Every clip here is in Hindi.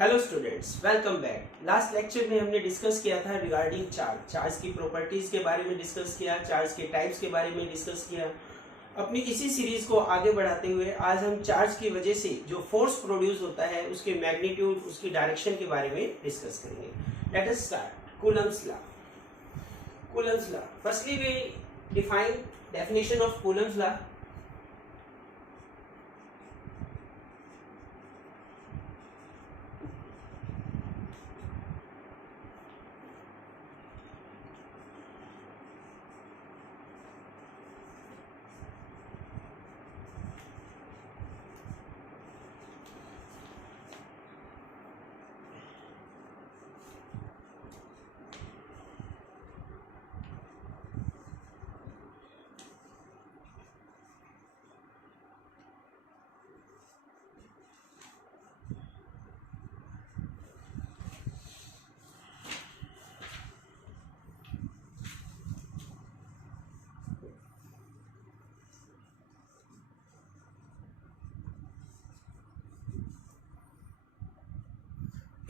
Hello students, welcome back. Last lecture में हमने डिस्कस किया था रिगार्डिंग चार्ज की प्रॉपर्टीज के बारे में डिस्कस किया, चार्ज के टाइप्स के बारे में डिस्कस किया। अपनी इसी सीरीज को आगे बढ़ाते हुए आज हम चार्ज की वजह से जो फोर्स प्रोड्यूस होता है उसके मैग्नीट्यूड, उसकी डायरेक्शन के बारे में डिस्कस करेंगे। Let us start. Coulomb's law. Coulomb's law, firstly we define definition of Coulomb's law.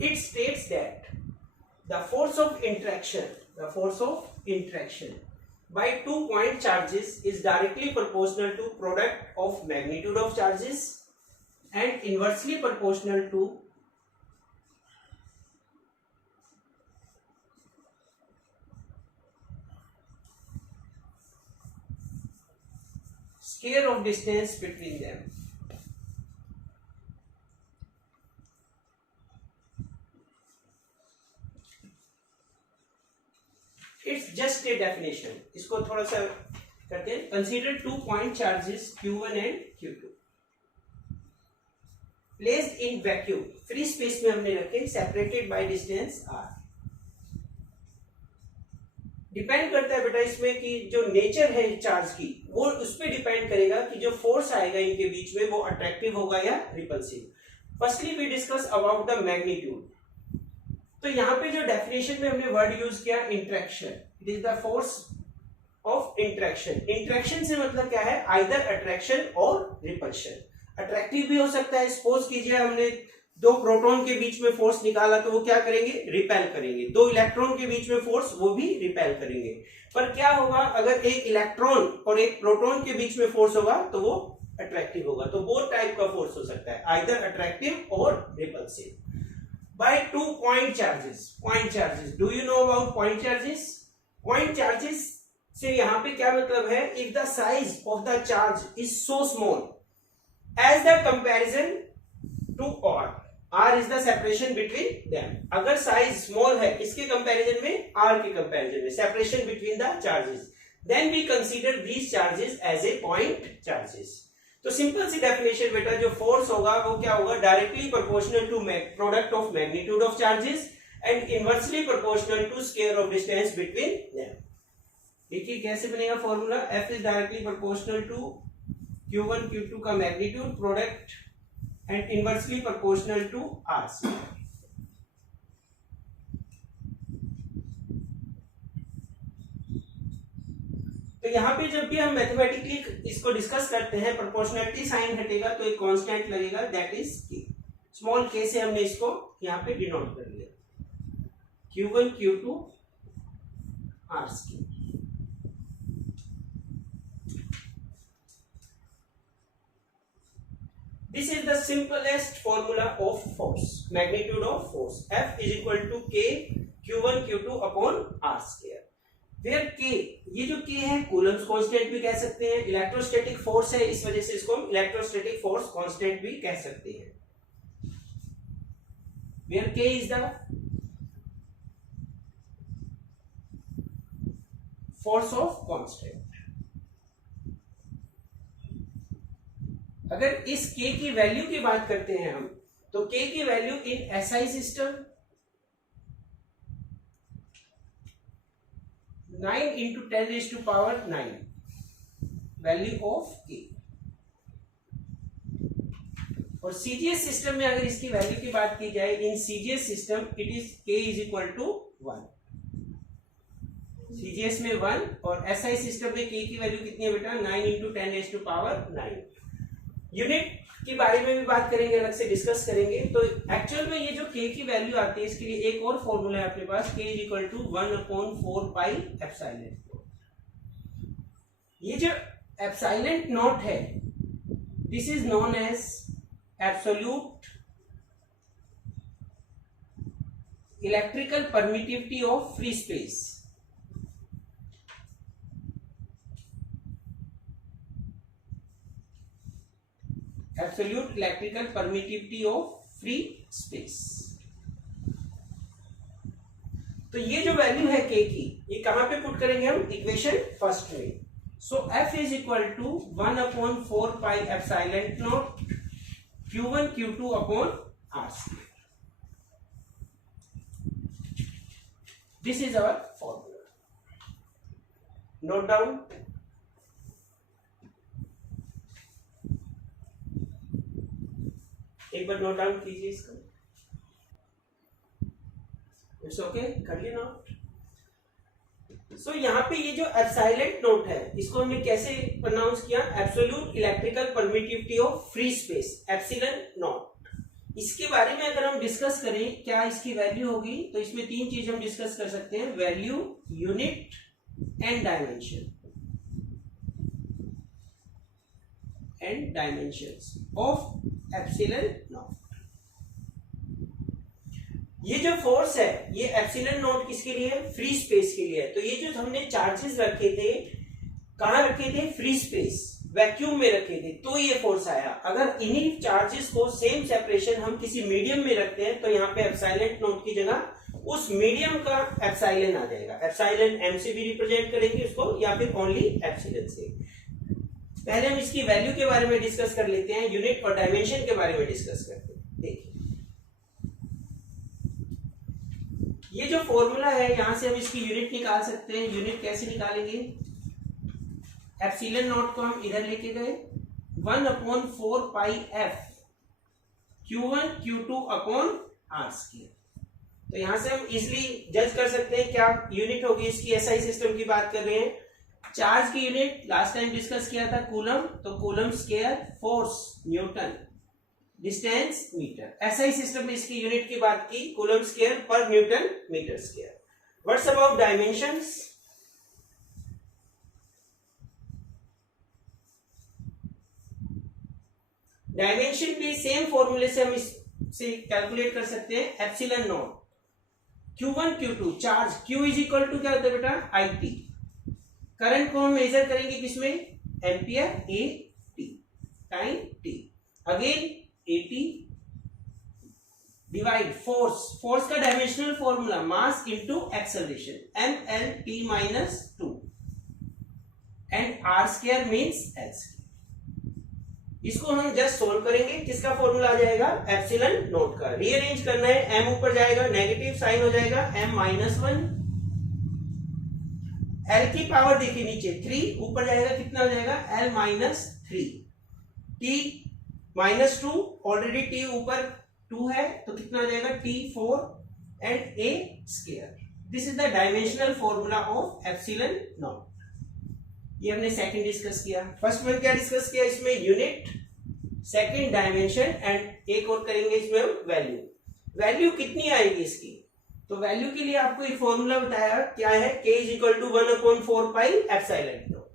It states that the force of interaction by 2 point charges is directly proportional to product of magnitude of charges and inversely proportional to square of distance between them. It's just a definition. इसको थोड़ा सा करते हैं। Consider 2 point charges Q1 and Q2 placed in vacuum, free space में हमने रखे, separated by distance r। Depend करता है बेटा इसमें कि जो नेचर है चार्ज की वो उस पर डिपेंड करेगा कि जो फोर्स आएगा इनके बीच में वो अट्रैक्टिव होगा या repulsive. Firstly we discuss about the magnitude. तो यहाँ पे जो डेफिनेशन में हमने वर्ड यूज किया interaction, it is the force of interaction. Interaction से मतलब क्या है? आइदर अट्रैक्शन और रिपल्शन। अट्रैक्टिव भी हो सकता है। सपोज कीजिए हमने दो प्रोटॉन के बीच में फोर्स निकाला तो वो क्या करेंगे? रिपेल करेंगे। दो इलेक्ट्रॉन के बीच में फोर्स, वो भी रिपेल करेंगे। पर क्या होगा अगर एक इलेक्ट्रॉन और एक प्रोटॉन के बीच में फोर्स होगा तो वो अट्रैक्टिव होगा। तो बोथ टाइप का फोर्स हो सकता है, आइदर अट्रैक्टिव और repulsive. By 2 point charges. Point charges. Do you know about point charges? Point charges से यहाँ पे क्या मतलब है? If the size of the charge is so small as the comparison to r. R is the separation between them. अगर size small है किसके comparison में? R के comparison में, separation between the charges. Then we consider these charges as a point charges. तो सिंपल सी डेफिनेशन बेटा, जो फोर्स होगा वो क्या होगा? Directly proportional to product of magnitude of charges and inversely proportional to square of distance between them. देखिए कैसे बनेगा formula. F is directly proportional to Q1 Q2 का magnitude product and inversely proportional to R। तो यहाँ पे जब भी हम मैथमेटिकली इसको डिस्कस करते हैं, प्रोपोर्शनलिटी साइन हटेगा तो एक कांस्टेंट लगेगा, दैट इज के। स्मॉल के से हमने इसको यहाँ पे डिनोट कर लिया, Q1 Q2 R square. This is the simplest formula of force, magnitude of force. F is equal to K Q1 Q2 upon R square. Where K, ये जो के है कूलम्स कांस्टेंट भी कह सकते हैं, इलेक्ट्रोस्टैटिक फोर्स है, इस वजह से इसको हम इलेक्ट्रोस्टैटिक फोर्स कांस्टेंट भी कह सकते हैं। वेयर के is the force of constant. अगर इस के की वैल्यू की बात करते हैं हम, तो के की value in SI system 9 into 10 raised to power 9 value of के। और सीजीएस सिस्टम में अगर इसकी वैल्यू की बात की जाए, in CGS system it is के इज इक्वल टू 1। सीजीएस में 1 और एसआई सिस्टम में के की वैल्यू कितनी है बेटा? 9 into 10 raised to power 9। Unit के बारे में भी बात करेंगे, अलग से डिस्कस करेंगे। तो एक्चुअल में ये जो k की वैल्यू आती है, इसके लिए एक और फॉर्मूला है अपने पास, k is equal to 1/4 pi epsilon. ये जो एप्सिलॉन नॉट है, this is known as absolute electrical permittivity of free space. Absolute electrical permittivity of free space. तो ये जो वैल्यू है k की, ये कहां पे पुट करेंगे हम? इक्वेशन फर्स्ट में। So f is equal to 1/4 pi epsilon naught q1 q2 upon r square. This is our formula. Note down. एक बार नोट डाउन कीजिए इसको। इट्स ओके, कर लिया नोट। सो यहाँ पे ये जो एप्सिलॉन नोट है, इसको हमने कैसे प्रोनाउंस किया? Absolute electrical permittivity of free space, epsilon note. इसके बारे में अगर हम डिस्कस करें क्या इसकी वैल्यू होगी, तो इसमें तीन चीज हम डिस्कस कर सकते हैं: value, unit and dimension, and dimensions of epsilon not. ये जो फोर्स है, ये एप्सिलॉन नॉट किसके लिए है? फ्री स्पेस के लिए है। तो ये जो हमने चार्जेस रखे थे, कहां रखे थे? फ्री स्पेस, वैक्यूम में रखे थे, तो ये फोर्स आया। अगर इन्हीं चार्जेस को सेम सेपरेशन हम किसी मीडियम में रखते हैं, तो यहाँ पे एप्सिलॉन नॉट की जगह उस मीडियम का एप्सिलॉन आ जाएगा। एप्सिलॉन एम से भी रिप्रेजेंट करेंगे उसको, या फिर ओनली एप्सिलॉन से। पहले हम इसकी वैल्यू के बारे में डिस्कस कर लेते हैं, यूनिट और डायमेंशन के बारे में डिस्कस करते हैं। देखिए, ये जो फॉर्मूला है, यहां से हम इसकी यूनिट निकाल सकते हैं। यूनिट कैसे निकालेंगे? एप्सिलॉन नॉट को हम इधर लेके गए, 1/4 pi F q1 q2 upon r square. तो यहां से हम इजिली जज कर सकते हैं क्या यूनिट होगी इसकी। एसआई सिस्टम की बात कर रहे हैं। चार्ज की यूनिट लास्ट टाइम डिस्कस किया था कूलम, तो coulomb square, force newton, distance metre. SI system में इसकी यूनिट की बात की, कूलम स्क्वायर पर newton metre square. What's about dimensions? Dimension भी सेम फॉर्मूले से हम इससे कैलकुलेट कर सकते हैं। Epsilon naught q1 q2, charge q is equal to क्या होता है बेटा? IT। करंट को हम मेजर करेंगे किसमें? Ampere, AT, time T, again AT divide force. Force का dimensional formula mass into acceleration, MLT-2 and R square means L square. इसको हम जस्ट सोल्व करेंगे, किसका फॉर्मूला आ जाएगा? एप्सिलॉन नॉट का। रीअरेंज करना है, m ऊपर जाएगा, नेगेटिव साइन हो जाएगा, m-1, L की पावर देखिए नीचे 3, ऊपर जाएगा कितना हो जाएगा? L-3, T-2, ऑलरेडी T ऊपर 2 है, तो कितना हो जाएगा? T4 and A square. This is the dimensional formula of epsilon not. ये हमने सेकंड डिस्कस किया। फर्स्ट में क्या डिस्कस किया? इसमें यूनिट, सेकंड डायमेंशन, एंड एक और करेंगे इसमें हम वैल्यू। वैल्यू कितनी आएगी इसकी? तो वैल्यू के लिए आपको एक फॉर्मूला बताया, क्या है? k is equal to 1/4 pi epsilon naught.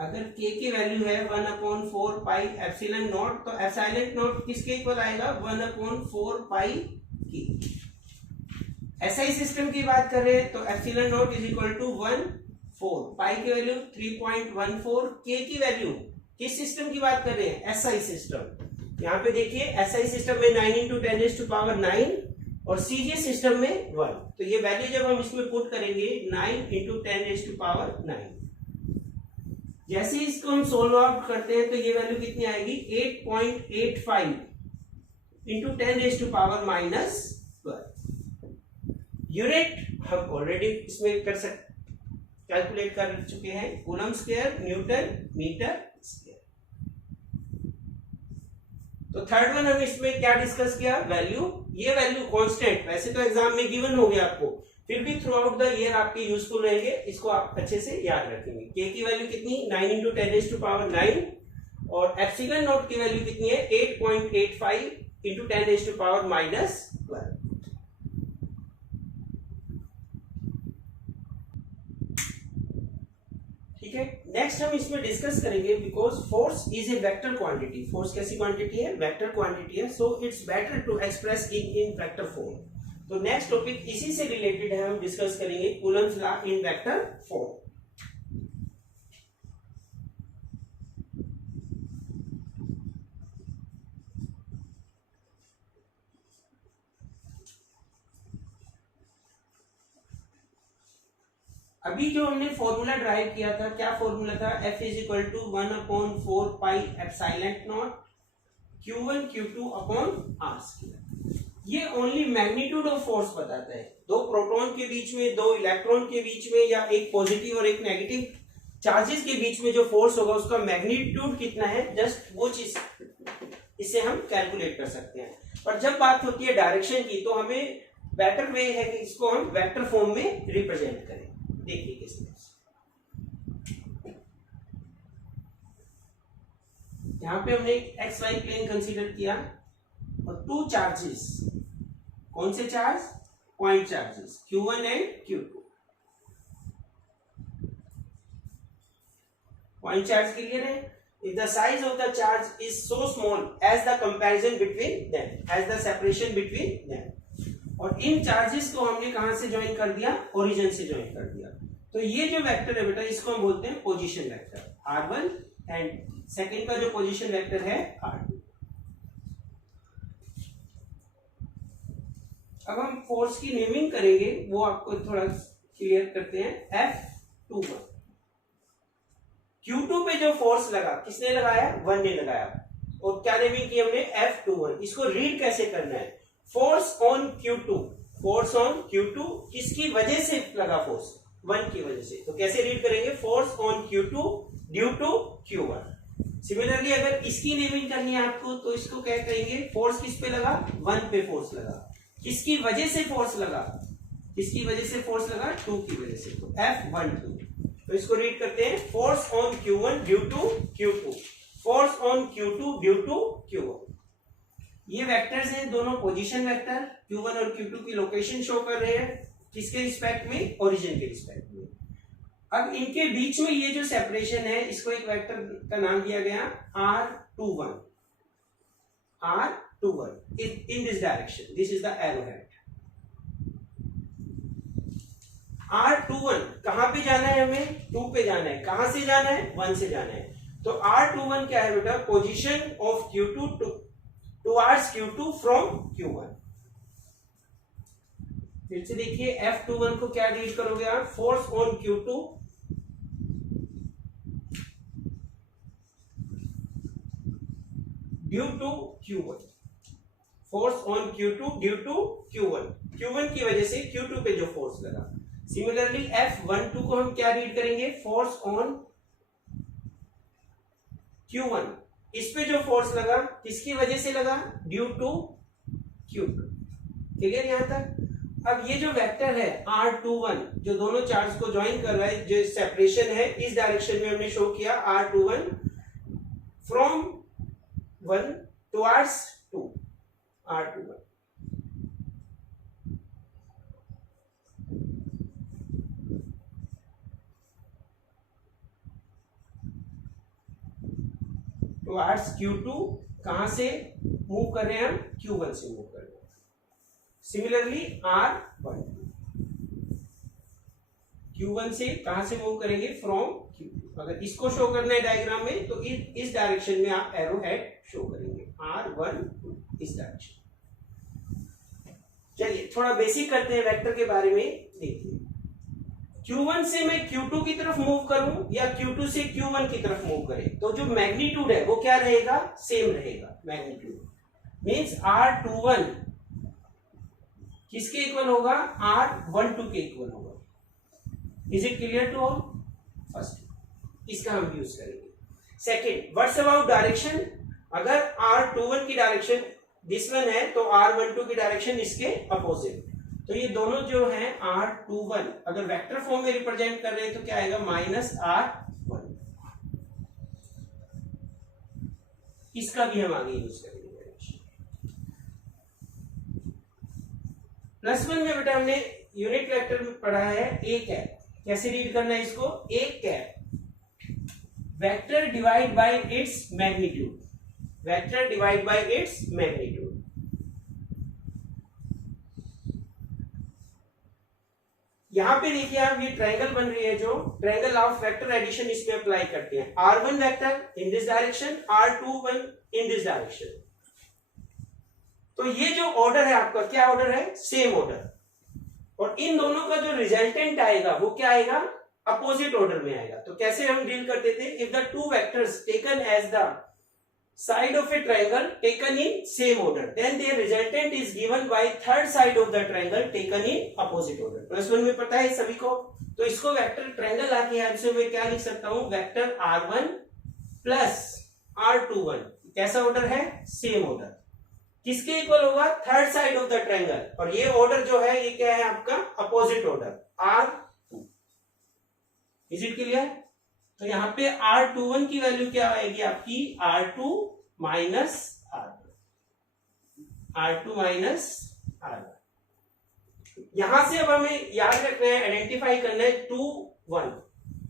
अगर k की वैल्यू है 1/4 पाई एप्सिलॉन नॉट, तो एप्सिलॉन नॉट किसके इक्वल आएगा? 1/4 पाई की। एसआई सिस्टम की बात कर रहे हैं, तो epsilon naught is equal to 1/4, pi की वैल्यू 3.14, k की वैल्यू किस सिस्टम की बात कर रहे हैं? SI system. यहाँ पे देखिए, एसआई सिस्टम में 9 × 10⁹ और सीजीए सिस्टम में 1। तो ये वैल्यू जब हम इसमें पुट करेंगे 9 × 10⁹, जैसे ही इसको हम सोल्व आउट करते हैं, तो ये वैल्यू कितनी आएगी? 8.85 × 10⁻⁻12। यूनिट हम ऑलरेडी इसमें कर सकते, कैलकुलेट कर चुके हैं, coulomb square, newton metre square. तो थर्ड वन हम इसमें क्या डिस्कस किया? वैल्यू। ये वैल्यू कांस्टेंट, वैसे तो एग्जाम में गिवन हो गया आपको, फिर भी थ्रू आउट द ईयर आपके यूजफुल रहेंगे, इसको आप अच्छे से याद रखेंगे। k की वैल्यू कितनी? 9 × 10⁻⁹ और एप्सिलॉन नॉट की वैल्यू कितनी है 8.85 इंटू 10⁻⁻12। ठीक है, नेक्स्ट हम इसमें डिस्कस करेंगे because force is a vector quantity. Force कैसी क्वांटिटी है? वेक्टर क्वांटिटी है, so it's better to express in vector form. तो नेक्स्ट टॉपिक इसी से रिलेटेड है, हम डिस्कस करेंगे Coulomb's law in vector form. अभी जो हमने फॉर्मूला ड्राइव किया था, क्या फॉर्मूला था? F is equal to 1/4 pi epsilon naught Q1 Q2 upon R square. ये ओनली मैग्नीट्यूड ऑफ फोर्स बताता है। दो प्रोटॉन के बीच में, दो इलेक्ट्रॉन के बीच में, या एक पॉजिटिव और एक नेगेटिव चार्जेस के बीच में जो फोर्स होगा उसका मैग्नीट्यूड कितना है, जस्ट वो चीज इसे हम कैलकुलेट कर सकते हैं। पर जब बात होती है डायरेक्शन की, तो हमें बेटर वे है कि इसको हम वेक्टर फॉर्म में रिप्रेजेंट करें। देखिए किस तरह से, यहां पे हमने एक एक्स वाई प्लेन कंसीडर किया और टू चार्जेस, कौन से charge? Point charges Q1 and Q2। Point charge clear है? If the size of the charge is so small as the comparison between them, as the separation between them, और इन चार्जेस को हमने कहां से ज्वाइन कर दिया? ओरिजिन से ज्वाइन कर दिया। तो ये जो वेक्टर है बेटा, इसको हम बोलते हैं position vector R1, and second का जो पोजीशन वेक्टर है R2। अब हम फोर्स की नेमिंग करेंगे, वो आपको थोड़ा क्लियर करते हैं। F21, Q2 पे जो फोर्स लगा, किसने लगाया? 1 ने लगाया। और क्या नेमिंग की हमने? F21। इसको रीड कैसे करना है? Force on Q2, force on Q2 किसकी वजह से लगा? फोर्स 1 की वजह से। तो कैसे रीड करेंगे? Force on Q2 due to Q1। Similarly अगर इसकी नेमिंग करनी है आपको, तो इसको क्या कहेंगे? फोर्स किस पे लगा? 1 पे फोर्स लगा। किसकी वजह से फोर्स लगा? किसकी वजह से फोर्स लगा? 2 की वजह से। तो F12। तो इसको रीड करते हैं force on Q1 due to Q2, force on Q2 due to Q1। ये वेक्टर्स हैं, दोनों पोजीशन वेक्टर। Q1 और Q2 की लोकेशन शो कर रहे हैं, किसके रिस्पेक्ट में? ओरिजिन के रिस्पेक्ट में। अब इनके बीच में ये जो सेपरेशन है, इसको एक वेक्टर का नाम दिया गया R21। R21 in this direction, this is the arrowhead। R21 कहां पे जाना है? हमें 2 पे जाना है। कहां से जाना है? 1 से जाना है। तो R21 क्या है बेटा? Position of Q2 towards Q2 from Q1। फिर से देखिए, F21 को क्या रीड करोगे आप? Force on Q2 due to Q1, force on Q2 due to Q1। Q1 की वजह से Q2 पे जो फोर्स लगा। सिमिलरली F12 को हम क्या रीड करेंगे? फोर्स ऑन Q1, इस पे जो फोर्स लगा, किसकी वजह से लगा? Due to Q2। क्लियर यहां तक? अब ये जो वेक्टर है R21, जो दोनों चार्ज को ज्वाइन कर रहा है, जो सेपरेशन है, इस डायरेक्शन में हमने शो किया R21 from 1 towards 2, R21। Towards Q2 कहां से मूव कर रहे हैं हम? Q1 से मूव कर रहे हैं। सिमिलरली R1 Q1 से कहां से मूव करेंगे? From Q2। अगर इसको शो करना है डायग्राम में, तो इस डायरेक्शन में आप एरो हेड शो करेंगे, R1 इस डायरेक्शन। चलिए थोड़ा बेसिक करते हैं वेक्टर के बारे में। देखिए, Q1 से मैं Q2 की तरफ मूव करूं या Q2 से Q1 की तरफ मूव करें, तो जो मैग्नीट्यूड है वो क्या रहेगा? सेम रहेगा। मैग्नीट्यूड मींस R21 किसके इक्वल होगा? R12 के इक्वल होगा। Is it clear to all? First इसका हम यूज करेंगे। Second, what's about direction? अगर R21 की डायरेक्शन दिस वन है, तो R12 की डायरेक्शन इसके अपोजिट। तो ये दोनों जो हैं R21 अगर वेक्टर फॉर्म में रिप्रेजेंट कर रहे हैं, तो क्या आएगा? -R1। इसका भी हम आगे यूज करेंगे। +1 में बेटा हमने यूनिट वेक्टर में पढ़ा है ए कैप, कैसे रीड करना है इसको, A cap vector divide by its magnitude, vector divide by its magnitude. यहां पे देखिए आप, ये ट्रायंगल बन रही है, जो ट्रायंगल ऑफ वेक्टर एडिशन इसमें अप्लाई करते हैं। R1 vector in this direction, R21 in this direction. तो ये जो ऑर्डर है आपका, क्या ऑर्डर है, सेम ऑर्डर, और इन दोनों का जो रिजल्टेंट आएगा वो क्या आएगा, अपोजिट ऑर्डर में आएगा। तो कैसे हम डील करते थे, if the two vectors taken as the side of a triangle taken in same order, then their resultant is given by third side of the triangle taken in opposite order। +1 में पता है सभी को। तो इसको वेक्टर ट्रायंगल आके हेल्प से मैं क्या लिख सकता हूं, वेक्टर R1 प्लस R21, कैसा ऑर्डर है, सेम ऑर्डर, किसके इक्वल होगा, third side of the triangle, और ये ऑर्डर जो है ये क्या है आपका, opposite order R2। Is it clear. तो यहां पे R21 की वैल्यू क्या आएगी आपकी, R2 minus R2 minus R1। यहां से अब हमें याद रखना है, आइडेंटिफाई करना है 2 1,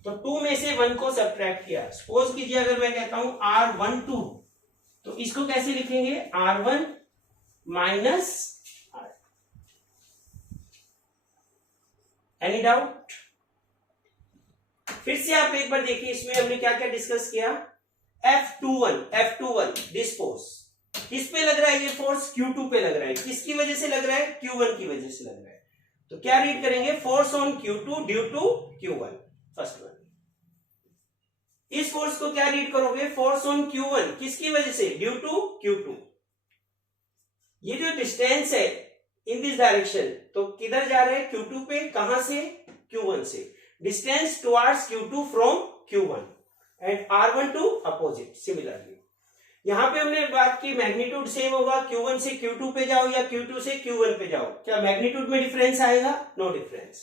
तो 2 में से 1 को सब्ट्रैक्ट किया। सपोज कीजिए अगर मैं कहता हूं R12, तो इसको कैसे लिखेंगे, R1 minus R। Any doubt. फिर से आप एक बार देखिए, इसमें हमने क्या क्या डिस्कस किया, F21 दिस फोर्स किस पे लग रहा है, ये फोर्स Q2 पे लग रहा है, किसकी वजह से लग रहा है, Q1 की वजह से लग रहा है। तो क्या रीड करेंगे, force on Q2 due to Q1, first one. इस फोर्स को क्या रीड करोगे, फोर्स ऑन Q1 किसकी वजह से, ड्यू टू Q2। ये जो डिस्टेंस है इन दिस डायरेक्शन, तो किधर जा रहे हैं, Q2 पे, कहां से, Q1 से, distance towards Q2 from Q1 and R12 opposite। Similarly यहां पे हमने बात की मैग्नीट्यूड सेम होगा, Q1 से Q2 पे जाओ या Q2 से Q1 पे जाओ, क्या मैग्नीट्यूड में डिफरेंस आएगा, नो डिफरेंस।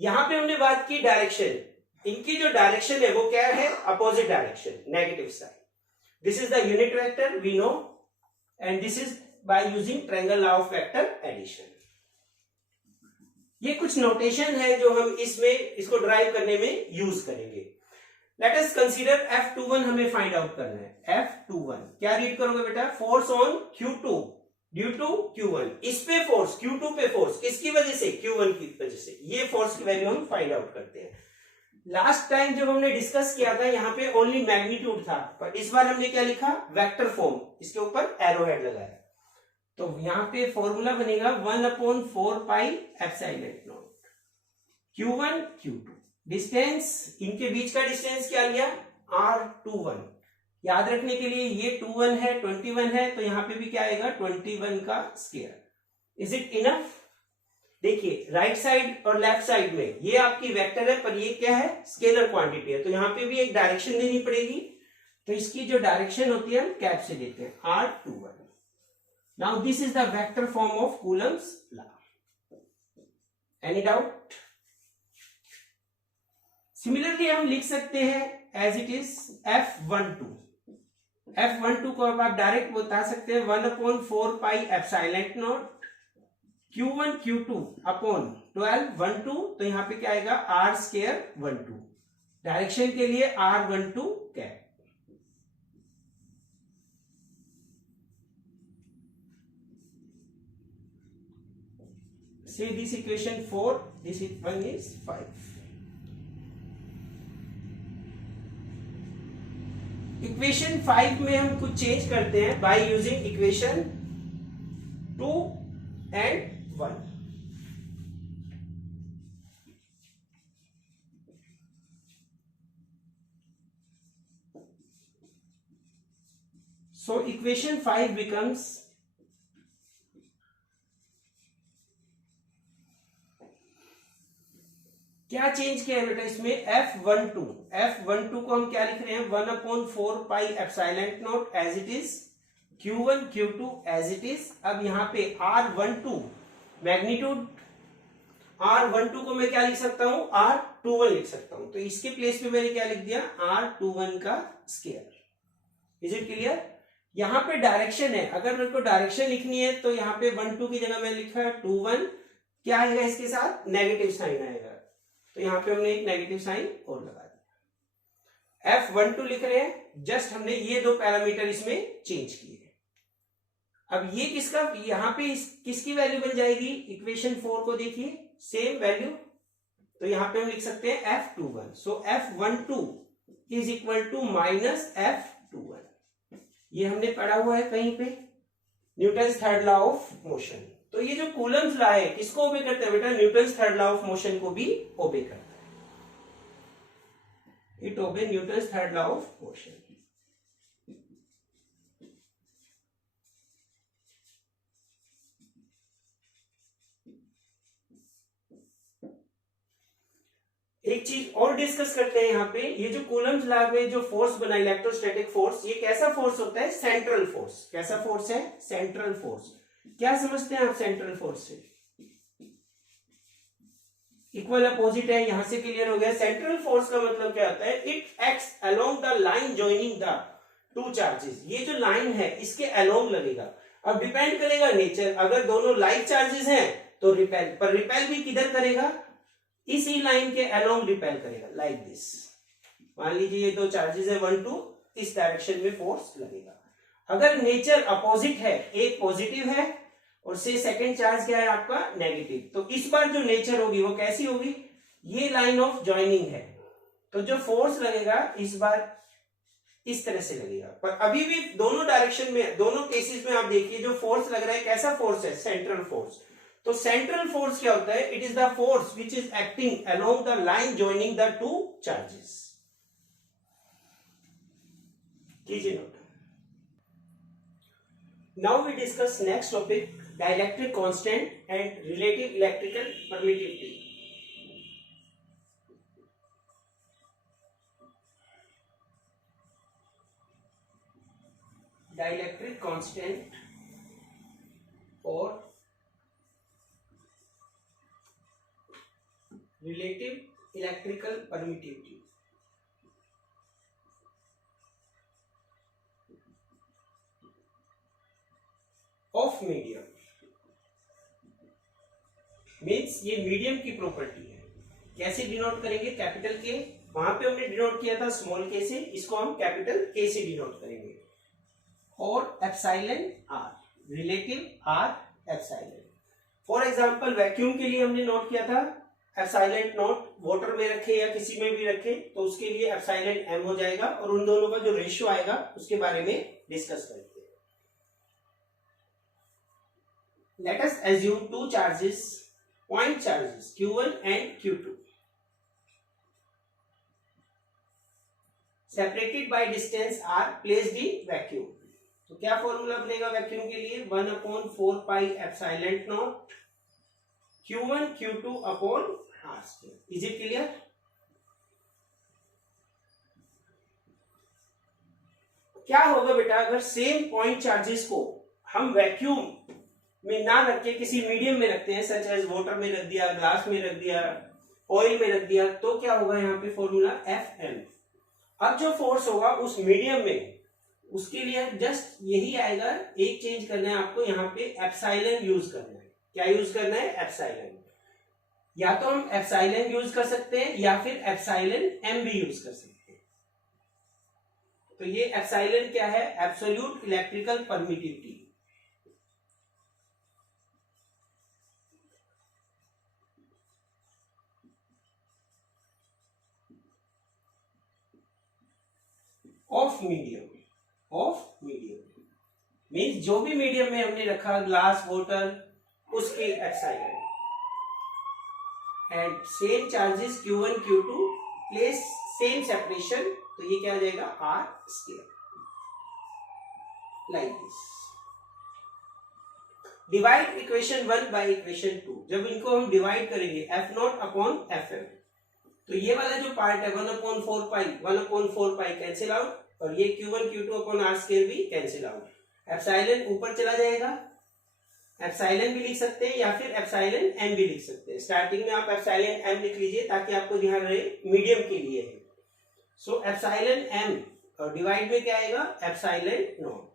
यहां पे हमने बात की डायरेक्शन, इनकी जो डायरेक्शन है वो क्या है, opposite direction, negative side. This is the unit vector we know, and this is by using triangle law of vector addition. ये कुछ नोटेशन है जो हम इसमें इसको ड्राइव करने में यूज करेंगे। लेट अस कंसीडर F21 हमें फाइंड आउट करना है। F21 क्या रीड करोगे बेटा, force on Q2 due to Q1। इस पे फोर्स, Q2 पे फोर्स, किसकी वजह से, Q1 की वजह से। ये फोर्स की वैल्यू हम फाइंड आउट करते हैं। लास्ट टाइम जब हमने डिस्कस किया था, यहाँ पे ओनली मैग्नीट्यूड था, पर इस बार हमने क्या लिखा, वेक्टर फॉर्म, इसके ऊपर एरो हेड लगाया। तो यहां पे फॉर्मूला बनेगा 1/4 pi epsilon naught Q1 Q2। Distance, इनके बीच का डिस्टेंस क्या लिया, R21। याद रखने के लिए ये 21 है, 21 है, तो यहां पे भी क्या आएगा, 21 का स्क्वायर। Is it enough. देखिए राइट साइड और लेफ्ट साइड में ये आपकी वेक्टर है, पर ये क्या है, स्केलर क्वांटिटी है, तो यहां पे भी एक डायरेक्शन देनी पड़ेगी। तो इसकी जो डायरेक्शन होती है हम कैप से देते हैं, R21। Now this is the vector form of Coulomb's law. Any doubt? Similarly हम लिख सकते हैं as it is F12। F12 को अब आप डायरेक्ट बता सकते हैं 1/4 pi epsilon naught Q1 Q2 upon 12 तो यहां पे क्या आएगा, R²12। डायरेक्शन के लिए R12 cap. See this equation 4, this one is 5। Equation 5 में हम कुछ चेंज करते हैं by using equation 2 and 1। So equation 5 becomes क्या चेंज किया है बेटा इसमें, F12 को हम क्या लिख रहे हैं, 1/4 pi epsilon naught as it is, Q1 Q2 as it is. अब यहाँ पे R12 मैग्नीट्यूड, R12 को मैं क्या लिख सकता हूं, R21 लिख सकता हूं। तो इसके प्लेस पे मैंने क्या लिख दिया, R21 का स्क्वायर। Is it clear. यहाँ पे डायरेक्शन है, अगर मेरे को डायरेक्शन लिखनी है तो यहाँ पे 1 2 की जगह मैं लिखा 2 1, क्या आएगा इसके साथ, नेगेटिव साइन आएगा, तो यहाँ पे हमने एक नेगेटिव साइन और लगा दिया। F12 लिख रहे हैं, जस्ट हमने ये दो पैरामीटर इसमें चेंज किए। अब ये किसका, यहाँ पे किसकी वैल्यू बन जाएगी, इक्वेशन 4 को देखिए, सेम वैल्यू, तो यहाँ पे हम लिख सकते हैं F21, so F12 is equal to minus F21। ये हमने पढ़ा हुआ है कहीं पे, Newton's third law of motion. तो ये जो कूलम्स लॉ है किसको ओबे करता है बेटा, Newton's third law of motion को भी ओबे करता है, it obey Newton's third law of motion. एक चीज और डिस्कस करते हैं यहाँ पे, ये जो कूलम्स लॉ में जो फोर्स बना, इलेक्ट्रोस्टैटिक फोर्स, ये कैसा फोर्स होता है, सेंट्रल फोर्स। कैसा फोर्स है, सेंट्रल फोर्स। क्या समझते हैं आप सेंट्रल फोर्स से, इक्वल अपोजिट है, यहां से क्लियर हो गया। सेंट्रल फोर्स का मतलब क्या होता है, it acts along the line joining the two charges. ये जो लाइन है इसके अलोंग लगेगा। अब डिपेंड करेगा नेचर, अगर दोनों लाइक चार्जेस हैं तो रिपेल, पर रिपेल भी किधर करेगा, इसी लाइन के अलोंग रिपेल करेगा, लाइक दिस। मान लीजिए ये दो चार्जेस है 1 2, इस डायरेक्शन में फोर्स लगेगा। अगर नेचर अपोजिट है, एक पॉजिटिव है और से सेकंड चार्ज क्या है आपका, नेगेटिव, तो इस बार जो नेचर होगी वो कैसी होगी, ये लाइन ऑफ जॉइनिंग है, तो जो फोर्स लगेगा इस बार इस तरह से लगेगा। पर अभी भी दोनों डायरेक्शन में, दोनों केसेस में आप देखिए जो फोर्स लग रहा है कैसा फोर्स है, सेंट्रल फोर्स। तो सेंट्रल फोर्स क्या होता है, it is the force which is acting along the line joining the two charges. कीजिए note. Now we discuss next topic, dielectric constant and relative electrical permittivity. Dielectric constant और relative electrical permittivity. Of medium means ये मीडियम की प्रॉपर्टी है। कैसे डिनोट करेंगे, कैपिटल के, वहां पे हमने डिनोट किया था स्मॉल के से, इसको हम कैपिटल के से डिनोट करेंगे। और epsilon R, relative R epsilon. For example vacuum के लिए हमने नोट किया था एप्सिलॉन नॉट, वाटर में रखे या किसी में भी रखे तो उसके लिए एप्सिलॉन एम हो जाएगा, और उन दोनों का जो रेशियो आएगा उसके बारे में डिस्कस करते हैं। Let us assume two charges, point charges Q1 and Q2, separated by distance r, placed in vacuum। तो क्या फॉर्मूला बनेगा वैक्यूम के लिए, 1/4 pi epsilon naught Q1 Q2 upon r square. Is it clear? क्या होगा बेटा अगर सेम पॉइंट चार्जेस को हम वैक्यूम में ना रख के किसी मीडियम में रखते हैं, सच एज वाटर में रख दिया, ग्लास में रख दिया, ऑयल में रख दिया, तो क्या होगा यहाँ पे फॉर्मूला Fm। अब जो फोर्स होगा उस मीडियम में, उसके लिए जस्ट यही आएगा, एक चेंज करना है आपको, यहाँ पे एप्सिलॉन यूज करना है। क्या यूज करना है, एप्सिलॉन। या तो हम एप्सिलॉन यूज कर सकते हैं या फिर एप्सिलॉन एम भी यूज कर सकते हैं। तो ये एप्सिलॉन क्या है, absolute electrical permittivity. Of medium, of medium means जो भी मीडियम में हमने रखा, ग्लास, वाटर, उसके epsilon. And same charges Q1 Q2, place same separation, तो ये क्या हो जाएगा, R square, like this. Divide equation 1 by equation 2। जब इनको हम डिवाइड करेंगे F0 अपॉन Fm, तो ये वाला जो पार्ट है 1/4 पाई कैंसिल आउट, और ये Q1 Q2 upon R square भी कैंसिल आउट। एप्सिलॉन ऊपर चला जाएगा, एप्सिलॉन भी लिख सकते हैं या फिर एप्सिलॉन एम भी लिख सकते हैं। स्टार्टिंग में आप एप्सिलॉन एम लिख लीजिए ताकि आपको ध्यान रहे मीडियम के लिए है। सो एप्सिलॉन एम और डिवाइड में क्या आएगा, एप्सिलॉन नॉट।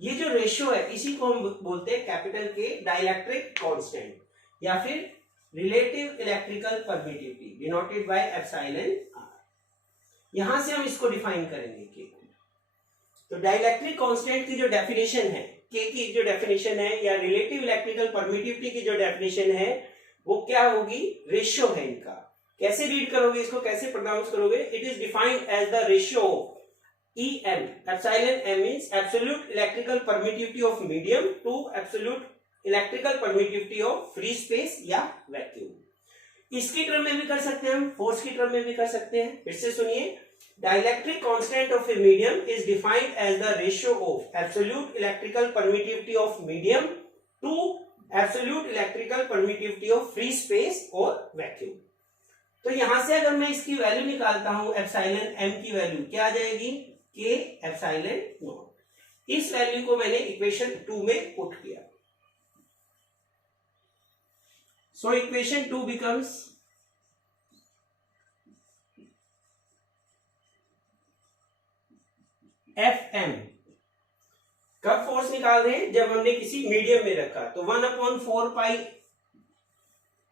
ये जो रेशियो है इसी को हम बोलते हैं कैपिटल के डाइलेक्ट्रिक कांस्टेंट या फिर relative electrical permittivity denoted by epsilon R. यहां से हम इसको डिफाइन करेंगे के। तो डाइलेक्ट्रिक कांस्टेंट की जो डेफिनेशन है, के की जो डेफिनेशन है या रिलेटिव इलेक्ट्रिकल परमिटिविटी की जो डेफिनेशन है वो क्या होगी, रेशियो है इनका। कैसे रीड करोगे इसको, कैसे प्रोनाउंस करोगे, it is defined as the ratio EM, epsilon M means absolute electrical permittivity of medium to absolute electrical permittivity of free space या vacuum। इसकी टर्म में भी कर सकते हैं हम, फोर्स की टर्म में भी कर सकते हैं। फिर से सुनिए, dielectric constant of a medium is defined as the ratio of absolute electrical permittivity of medium to absolute electrical permittivity of free space और वैक्यूम। तो यहां से अगर मैं इसकी वैल्यू निकालता हूं, एप्सिलॉन M की वैल्यू क्या आ जाएगी, के एप्सिलॉन नॉट। इस वैल्यू को मैंने इक्वेशन 2 में पुट किया। So equation 2 becomes Fm। कब फोर्स निकाल रहे हैं, जब हमने किसी मीडियम में रखा, तो 1/4 पाई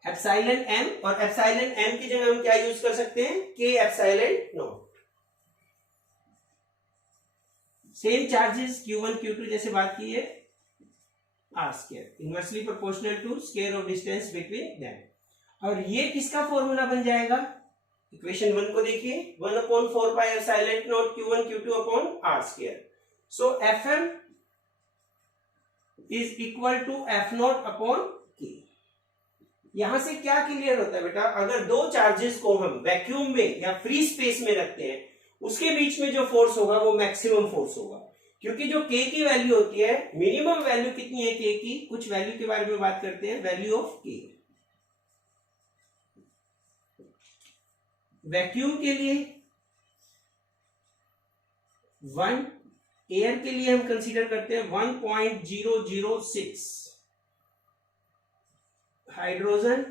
एप्सिलॉन M, और एप्सिलॉन M की जगह हम क्या यूज कर सकते हैं, के epsilon not. Same charges Q1 Q2 जैसे बात की है, R square inversely proportional to square of distance between them. और ये किसका फॉर्मूला बन जाएगा, इक्वेशन 1 को देखिए, 1/4 pi epsilon naught Q1 Q2 upon R square. So Fm is equal to F naught upon K। यहां से क्या क्लियर होता है बेटा, अगर दो चार्जेस को हम वैक्यूम में या फ्री स्पेस में रखते हैं, उसके बीच में जो फोर्स होगा वो मैक्सिमम फोर्स होगा। क्योंकि जो के की वैल्यू होती है, मिनिमम वैल्यू कितनी है के की, कुछ वैल्यू के बारे में बात करते हैं, वैल्यू ऑफ के। वैक्यूम के लिए 1, एयर के लिए हम कंसीडर करते हैं 1.006, hydrogen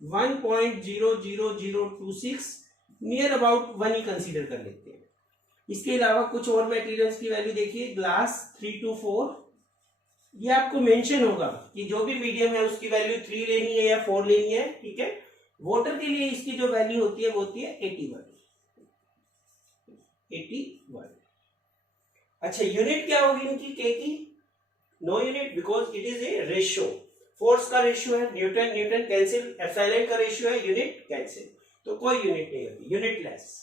1.00026, near about 1 he consider कर लेते हैं। इसके अलावा कुछ और मटेरियल्स की वैल्यू देखिए, ग्लास 3 to 4, ये आपको मेंशन होगा कि जो भी मीडियम है उसकी वैल्यू 3 लेनी है या 4 लेनी है, ठीक है। वाटर के लिए इसकी जो वैल्यू होती है वो होती है 81। अच्छा, यूनिट क्या होगी इनकी के की, no unit, because it is a ratio. Force का रेशियो है, न्यूटन न्यूटन कैंसिल, एप्सिलॉन का रेशियो है, यूनिट कैंसिल, तो कोई यूनिट नहीं होती, यूनिटलेस।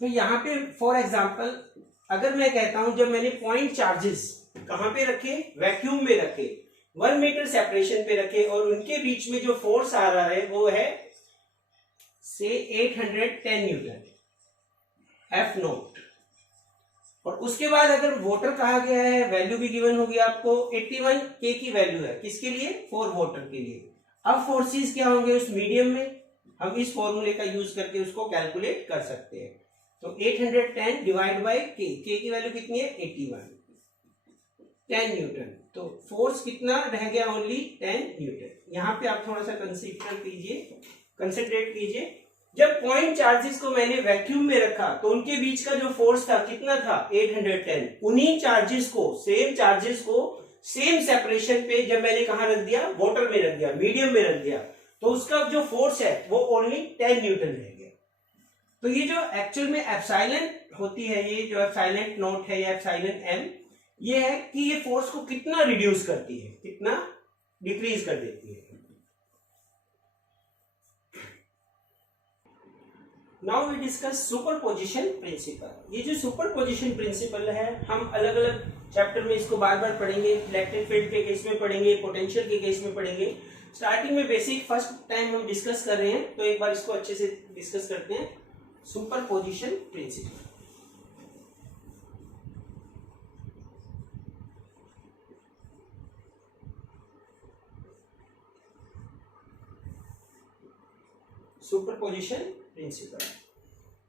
तो यहां पे फॉर एग्जांपल अगर मैं कहता हूं, जब मैंने पॉइंट चार्जेस कहां पे रखे, वैक्यूम में रखे, 1 मीटर सेपरेशन पे रखे, और उनके बीच में जो फोर्स आ रहा है वो है से 810 न्यूटन F नोट। और उसके बाद अगर वाटर कहा गया है, वैल्यू भी गिवन होगी आपको, 81 के की वैल्यू है, किसके लिए, फॉर वाटर के लिए। अब फोर्सेस क्या होंगे उस मीडियम में, हम इस फॉर्मूले का यूज करके उसको कैलकुलेट कर सकते हैं। तो 810 डिवाइड बाय के की वैल्यू कितनी है, 81, 10 न्यूटन। तो फोर्स कितना रह गया, ओनली 10 न्यूटन। यहां पे आप थोड़ा सा कंसंट्रेट कीजिए। जब पॉइंट चार्जेस को मैंने वैक्यूम में रखा तो उनके बीच का जो फोर्स था कितना था, 810। उन्हीं चार्जेस को, सेम चार्जेस को सेम सेपरेशन पे जब मैंने कहा रख दिया, वाटर में रख दिया, मीडियम में रख दिया, तो उसका जो फोर्स है वो ओनली 10 न्यूटन रह गया। तो ये जो एक्चुअल में एप्सिलॉन होती है, ये जो एप्सिलॉन नॉट है या एप्सिलॉन M, ये है कि ये फोर्स को कितना रिड्यूस करती है, कितना डिक्रीज कर देती है। Now we discuss superposition principle. ये जो सुपरपोजिशन प्रिंसिपल है, हम अलग अलग चैप्टर में इसको बार बार पढ़ेंगे, इलेक्ट्रिक फील्ड के केस में पढ़ेंगे, पोटेंशियल के केस में पढ़ेंगे। स्टार्टिंग में बेसिक फर्स्ट टाइम हम डिस्कस कर रहे हैं, तो एक बार इसको अच्छे से डिस्कस करते हैं। सुपरपोजिशन प्रिंसिपल, सुपरपोजिशन प्रिंसिपल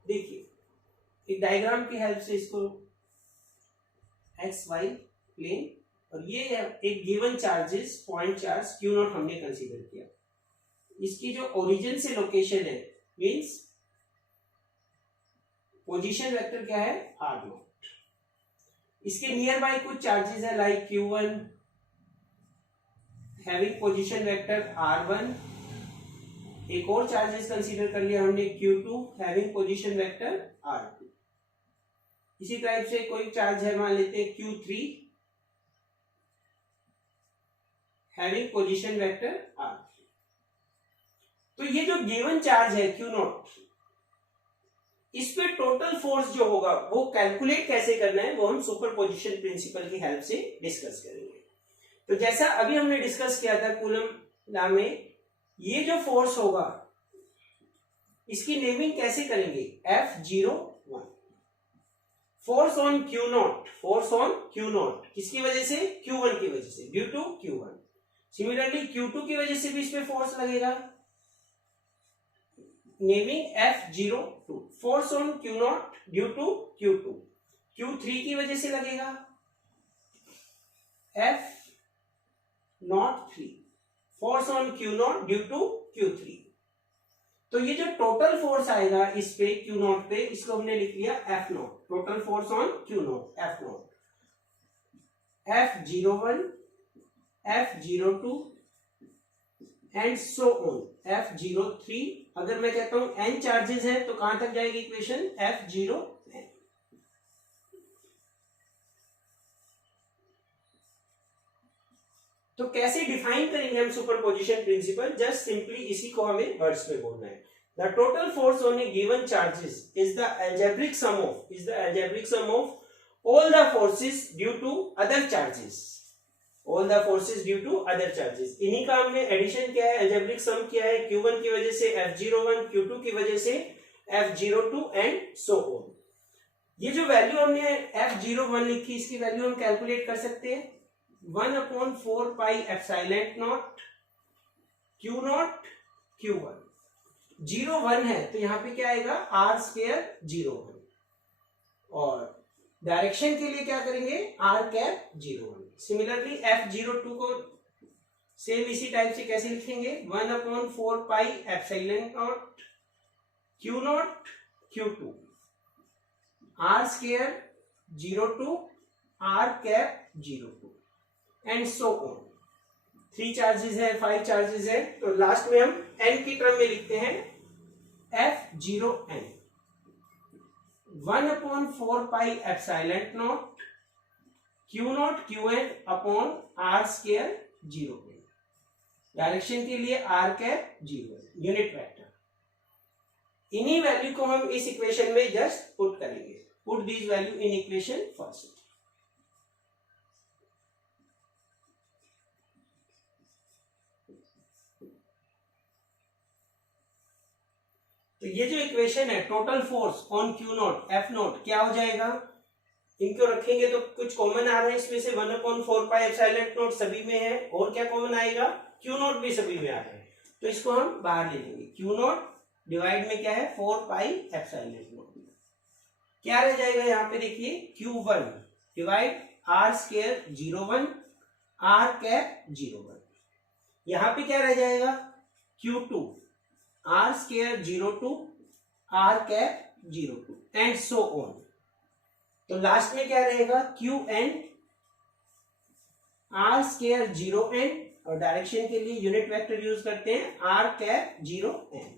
देखिए, एक डायग्राम की हेल्प से इसको एक्स वाई प्लेन, और ये एक given charges, point charge Q not हमने कंसीडर किया। इसकी जो ओरिजिन से लोकेशन है, मींस पोजीशन वेक्टर क्या है आर नॉट। इसके नियर बाय कुछ चार्जेस है like Q1 having position vector R1, एक और चार्जेस कंसीडर कर लिया हमने Q2 having position vector R2। इसी टाइप से कोई चार्ज है मान लेते हैं Q3 having position vector R3। तो ये जो गिवन चार्ज है Q0, इस पे टोटल फोर्स जो होगा वो कैलकुलेट कैसे करना है वो हम सुपरपोजिशन प्रिंसिपल की हेल्प से डिस्कस करेंगे। तो जैसा अभी हमने डिस्कस किया था कूलम लॉ में, ये जो फोर्स होगा इसकी नेमिंग कैसे करेंगे, F01 force on Q0, force on Q0 किसकी वजह से, Q1 की वजह से, due to Q1। Similarly Q2 की वजह से भी इस पे फोर्स लगेगा, naming F02 force on Q0 due to Q2। Q3 की वजह से लगेगा F03 force on Q0 due to Q3। तो ये जो टोटल फोर्स आएगा इस पे Q0 पे, इसको हमने लिख लिया F0, total force on Q0 F0, F01 F02 and so on F03। अगर मैं कहता हूं n चार्जेस है तो कहां तक जाएगी इक्वेशन, F0n। तो कैसे डिफाइन करेंगे हम सुपरपोजिशन प्रिंसिपल, जस्ट सिंपली इसी को हमें वर्ड्स में बोलना है। The total force on a given charges is the algebraic sum of all the forces due to other charges, all the forces due to other charges। इन्हीं का हमने एडिशन किया है, अलजेब्रिक सम किया है, Q1 की वजह से F01, Q2 की वजह से F02 एंड सो ऑन। ये जो वैल्यू हमने F01 लिखी, इसकी वैल्यू हम कैलकुलेट कर सकते हैं 1/4 pi epsilon not Q0 Q1। 01 है तो यहाँ पे क्या आएगा R² 01, और डायरेक्शन के लिए क्या करेंगे R cap 01। सिमिलरली F02 को सेम इसी टाइप से कैसे लिखेंगे, 1/4 pi epsilon not Q0 Q2 R² 02 R cap 02 and so on. 3 charges है, 5 चार्जेस है, तो लास्ट में हम n की टर्म में लिखते हैं F0n 1/4 pi epsilon not Q0 Qn upon R² 01। Direction के लिए R cap 01 यूनिट वेक्टर। इन्हीं वैल्यू को हम इस इक्वेशन में जस्ट पुट करेंगे, put this value in equation first. तो ये जो इक्वेशन है total force on Q0 F0 क्या हो जाएगा, इनको रखेंगे तो कुछ कॉमन आ रहा है इसमें से 1/4 पाई एप्सिलॉन नॉट सभी में है, और क्या कॉमन आएगा Q0 भी सभी में आ रहा है, तो इसको हम बाहर ले लेंगे। Q0 डिवाइड में क्या है 4 पाई एप्सिलॉन नॉट, क्या रह जाएगा यहाँ पे देखिए Q1 divide R² 01 R cap 01। यहाँ पे क्या रह जाएगा Q2 R² 02 R cap 02 and so on. तो लास्ट में क्या रहेगा Qn R² 0n, और डायरेक्शन के लिए यूनिट वेक्टर यूज करते हैं R cap 0n।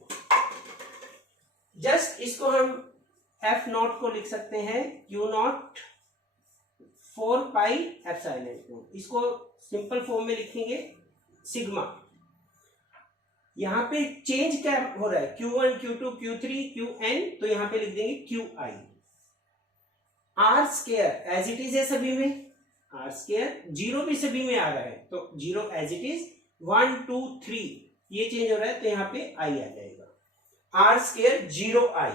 जस्ट इसको हम F0 को लिख सकते हैं Q0 4 पाई एप्सिलॉन। इसको सिंपल फॉर्म में लिखेंगे सिग्मा। यहां पे चेंज क्या हो रहा है, Q1 Q2 Q3 Qn, तो यहां पे लिख देंगे Qi। R² as it is है सभी में, R² 0 भी सभी में आ रहा है, तो 0 एज इट इज, 1 2 3 ये चेंज हो रहा है तो यहाँ पे I आ जाएगा R² 0i,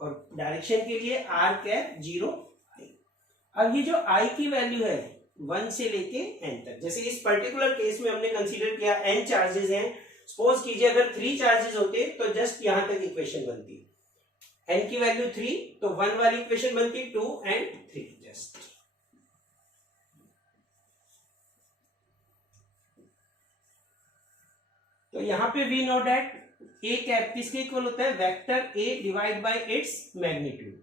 और डायरेक्शन के लिए R cap 0i। अब ये जो I की वैल्यू है 1 से लेके n तक, जैसे इस पर्टिकुलर केस में हमने कंसीडर किया n चार्जेस हैं, सपोज कीजिए अगर 3 चार्जेस होते तो जस्ट यहां तक इक्वेशन बनती, n की वैल्यू 3 तो 1 वाली इक्वेशन बनती 2 एंड 3 जस्ट। तो यहां पे we know that A cap किसके इक्वल होता है, vector A divide by its magnitude.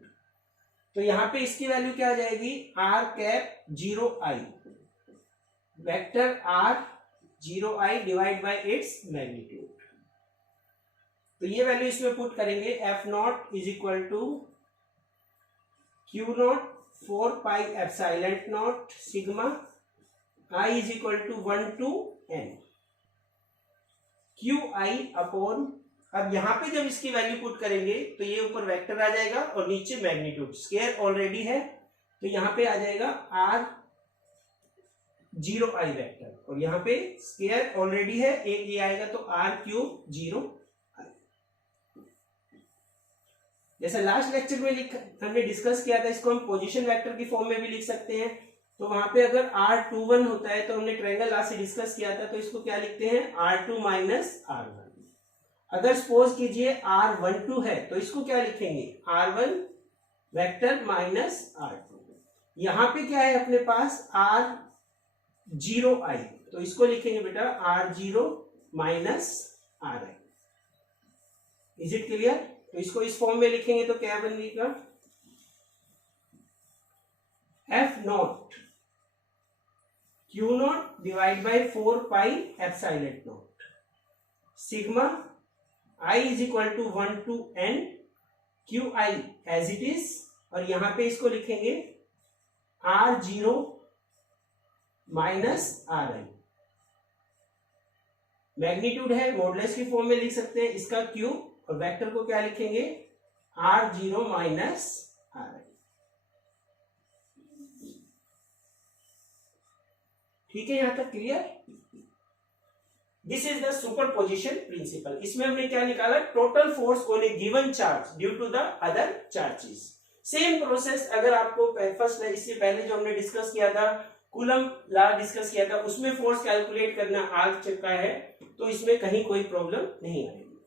तो यहाँ पे इसकी वैल्यू क्या आ जाएगी, r cap 0i, vector r 0i divide by its magnitude. तो ये वैल्यू इसमें पुट करेंगे, F naught is equal to Q naught 4 pi epsilon naught sigma i is equal to 1 to n Q I upon, अब यहां पे जब इसकी वैल्यू पुट करेंगे तो ये ऊपर वेक्टर आ जाएगा और नीचे मैग्नीट्यूड, स्केयर ऑलरेडी है तो यहां पे आ जाएगा r 0i वेक्टर, और यहां पे स्केयर ऑलरेडी है, एक ये आएगा तो r क्यूब 0i। जैसे लास्ट लेक्चर में हमने डिस्कस किया था, इसको हम पोजीशन वेक्टर की फॉर्म में भी लिख सकते हैं। तो वहां पे अगर r21 होता है तो हमने ट्रायंगल लास्ट से डिस्कस किया था, तो इसको क्या लिखते हैं, r2 माइनस r1। अगर सपोज कीजिए r12 है तो इसको क्या लिखेंगे, r1 वेक्टर माइनस r2। यहां पे क्या है अपने पास r0i, तो इसको लिखेंगे बेटा r0 minus ri। Is it clear? तो इसको इस फॉर्म में लिखेंगे तो क्या बनेगा, F naught Q naught divide by 4 pi epsilon naught sigma i is equal to 1 to n Q I as it is, और यहां पे इसको लिखेंगे r0 माइनस ri। मैग्नीट्यूड है, मॉडुलस की फॉर्म में लिख सकते हैं इसका क्यूब, और वेक्टर को क्या लिखेंगे, r0 माइनस ri। ठीक है, यहां तक clear? This is the superposition principle. इसमें हमने क्या निकाला, total force on a given charge due to the other charges. Same process अगर आपको फर्स्ट इससे पहले जो हमने डिस्कस किया था, कूलम लॉ डिस्कस किया था, उसमें फोर्स कैलकुलेट करना आ चुका है, तो इसमें कहीं कोई प्रॉब्लम नहीं आएगी।